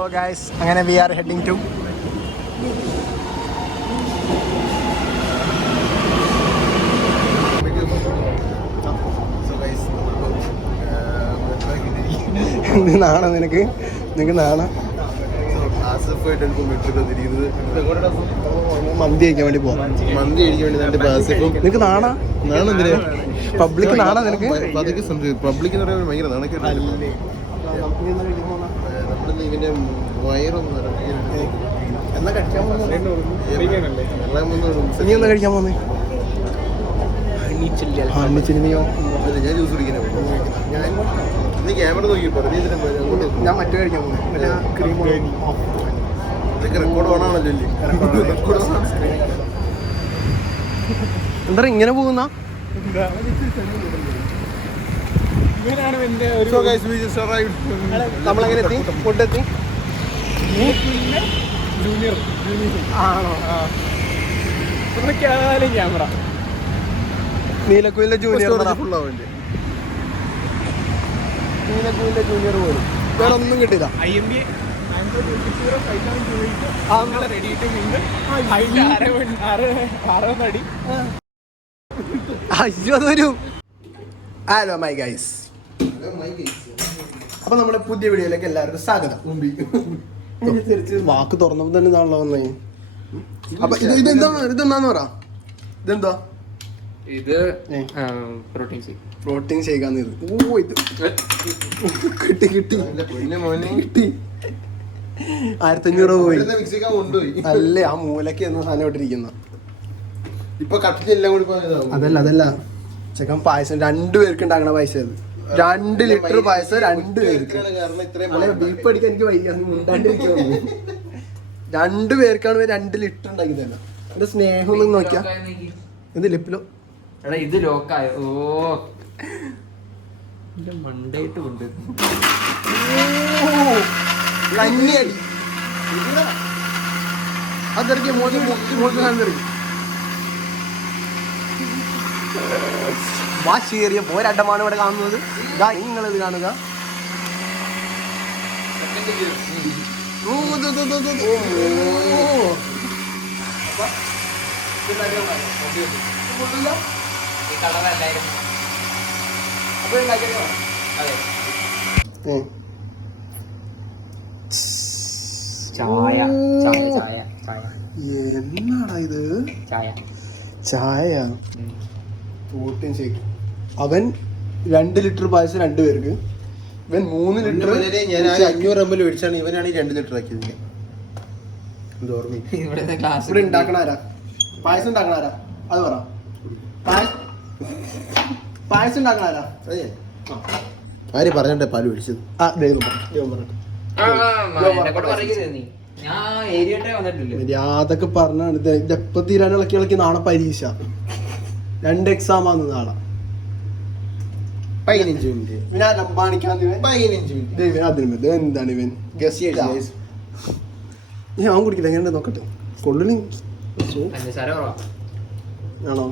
അപ്പോൾ ഗൈസ് അങ്ങനെ V R heading to നാണോ നിനക്ക് നാണോ മന്തി കഴിക്കാൻ വേണ്ടി പോവാം. നിനക്ക് നാണോ പബ്ലിക് നാണോ നിനക്ക്? പബ്ലിക് എന്ന് പറയുമ്പോൾ ഭയങ്കര നാണക്കേടല്ലേ. ഇവന്റെ വയറൊന്നും എന്നാ കഴിക്കാൻ പോകുന്നത്? നീ എന്നാ കഴിക്കാൻ പോകുന്നത്? ഹണിച്ചിനിയോ? ഞാൻ ജ്യൂസ് കുടിക്കാനോ? നീ ക്യാമറ നോക്കി ഞാൻ മറ്റേ കഴിക്കാൻ പോകുന്നത്. റെക്കോർഡ് ഓണാണല്ലോ. എന്താ ഇങ്ങനെ പോകുന്ന? നമ്മളെങ്ങനെ എത്തി? ഫുഡ് എത്തി? ആണോ? ക്യാമറ നീലക്കുയിലെ ജൂനിയർ നീലക്കുയിലെ ജൂനിയർ പോലും വേറെ ഒന്നും കിട്ടില്ല. അയ്യോ അതൊരു ഹലോ മൈ ഗൈസ്. അപ്പൊ നമ്മുടെ പുതിയ വീഡിയോയിലേക്ക് എല്ലാവർക്കും സ്വാഗതം. വാക്ക് തുറന്നപ്പോ തന്നെ ഇതാണല്ലോ വന്നേ. അപ്പൊ ഇതെന്താന്ന് പറ. ഇതെന്താ? ഇത് പ്രോട്ടീൻ ഷേക്കാന്ന്. ഇത് ഓ ഇത് കിട്ടി 1500 പോയി. അല്ലേ ആ മൂലക്ക് എന്ന സാധനം ഇട്ടിരിക്കുന്ന. അതല്ല ചെക്കൻ പായസം 2 പേർക്ക് ഉണ്ടാക്കണ പായസം. അത് 2 ലിറ്റർ പായസം 2 പേർക്ക്. ബീപ്പ് അടിക്കാൻ എനിക്ക് വയ്യ. 2 പേർക്കാണ് 2 ലിറ്റർ ഉണ്ടാക്കി തന്നെ. എന്റെ സ്നേഹം ഒന്നും നോക്കിയാ എന്ത് ലിപ്പിലോ ഇത് ലോക്കായോ? ഓ മണ്ടായിട്ട് കൊണ്ട് കഞ്ഞിയടി അതെറിയ വാശിയേറിയ പോരാട്ടമാണ് ഇവിടെ കാണുന്നത്. നിങ്ങളിത് കാണുക. എന്നാടാ ഇത്? ചായ പ്രോട്ടീൻ ഷേക്ക്. അവൻ 2 ലിറ്റർ പായസം 2 പേർക്ക്. ഇവൻ 3 ലിറ്റർ. ഞാൻ 500 ml മേടിച്ചാണ്. ഇവനാണ് 2 ലിറ്റർ ആക്കിയത്. ഇവിടെ ഉണ്ടാക്കണാരാ? പായസം ഉണ്ടാക്കണാരാ? അത് പറ. പായസം ഉണ്ടാക്കണാരാ? ആര് പറഞ്ഞിട്ടേ പാല് മേടിച്ചത്? അതൊക്കെ പറഞ്ഞാണ്. ഇതെപ്പ തീരാൻ ഇളക്കി നാളെ പരീക്ഷ. 2 എക്സാം ആണ് നാളെ. 15 മിനിറ്റ്. എന്താണ് ഇവൻ? ഞാൻ കുടിക്കില്ല. എങ്ങനെ നോക്കട്ടെ. കൊള്ളണി ആണോ?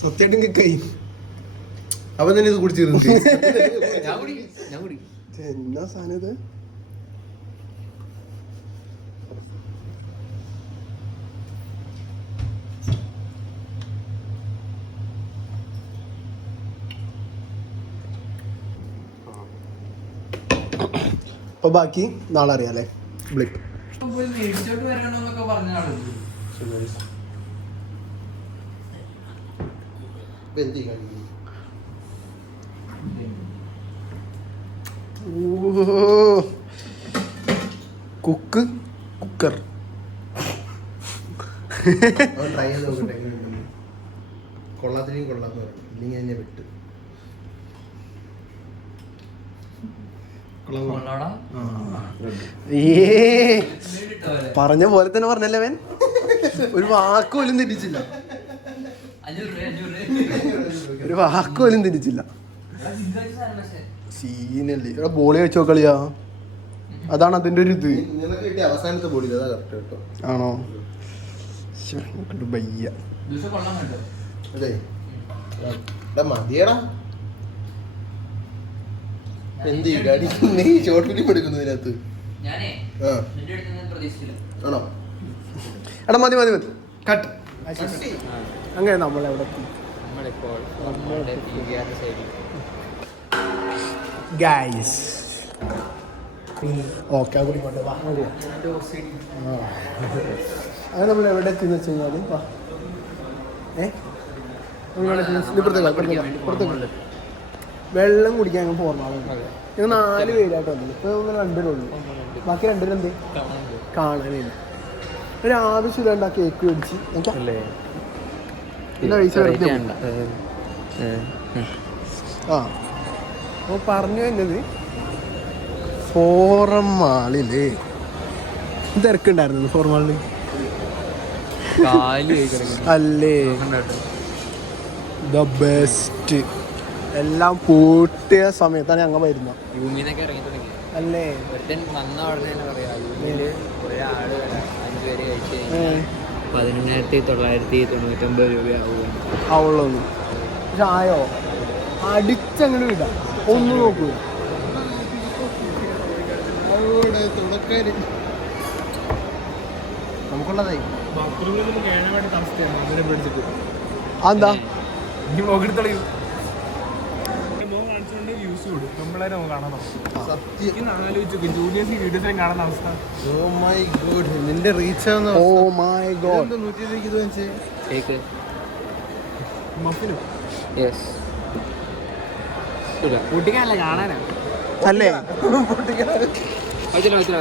സത്യായിട്ടും കിക്കായി. അവൻ തന്നെ ഇത് കുടിച്ചിരുന്നു. എന്നാ സാധനം ഇത്? അപ്പൊ ബാക്കി നാളെ അറിയാലേ. ബ്ലിപ്പ് കുക്കർ ട്രൈ ചെയ്ത് നോക്കട്ടെ. കൊള്ളാത്തിനെയും കൊള്ളാത്ത ഇല്ലെങ്കിൽ എന്നെ വിട്ട് പറഞ്ഞ പോലെ തന്നെ പറഞ്ഞല്ലേ അവൻ. ഒരു വാക്കുപോലും തിരിച്ചില്ല. സീനല്ലേ. ഇവിടെ ബോളി വെച്ച് നോക്കളിയാ. അതാണ് അതിന്റെ ഒരു ഇത്. അവസാനത്തെ ബോളി ആണോ? ഭയ്യ അതെ എടാ മതിയടാ എന്ത് ഗാഡി നീ ഷോർട്ട് ഫിലിം എടുക്കുന്നതിനകത്ത് ആ ആണോ എടാ മതി മതി മതി കട്ട് അങ്ങനെ നമ്മളെവിടെ ഗൈസ് ഓക്കെ അത് കൂടിക്കോട്ടെ വാ അത് നമ്മൾ എവിടെ എത്തിയെന്ന് വെച്ച് കഴിഞ്ഞാൽ വാ പുറത്തേക്ക് വെള്ളം കുടിക്കാൻ ഞങ്ങൾ പോർണാളുണ്ട് ഞങ്ങൾ 4 പേരായിട്ട് വന്നത് ഇപ്പോൾ 2 പേരുള്ളൂ ബാക്കി 2 പേരും എന്ത് കാണാനില്ല ഒരു ആവശ്യമില്ലാണ്ട് ആ കേക്ക് മേടിച്ച് പൈസ ആ അപ്പോൾ പറഞ്ഞു വരുന്നത് ഫോറം മാളില് തിരക്കുണ്ടായിരുന്നു ഫോറം മാളില് അല്ലേ ദ ബെസ്റ്റ് എല്ലാം പൂട്ടിയ സമയത്താണ് ഞങ്ങൾ വരുന്നത് അല്ലേ 11,999 രൂപയാവും ആവുള്ളൂ പക്ഷെ ആയോ അടിച്ചങ്ങനെ വിടാം ഒന്നും നോക്കൂ നമുക്കുള്ളതായി അതെന്താ നിന്റെ റീച്ച് പൊട്ടിക്കാനല്ല കാണാനാ അല്ലേ വെച്ചില്ല